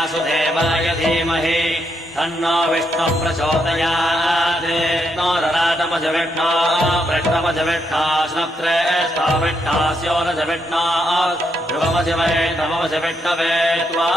वासुदेवाय धीमहि तन्नो विष्णुः प्रचोदयात् नोरराटमजविष्णो पृष्ठमजविष्णो स्नप्त्रेष्ठो विष्णास्योरजविष्णो ध्रुवमजवै नममजविष्णवे त्वा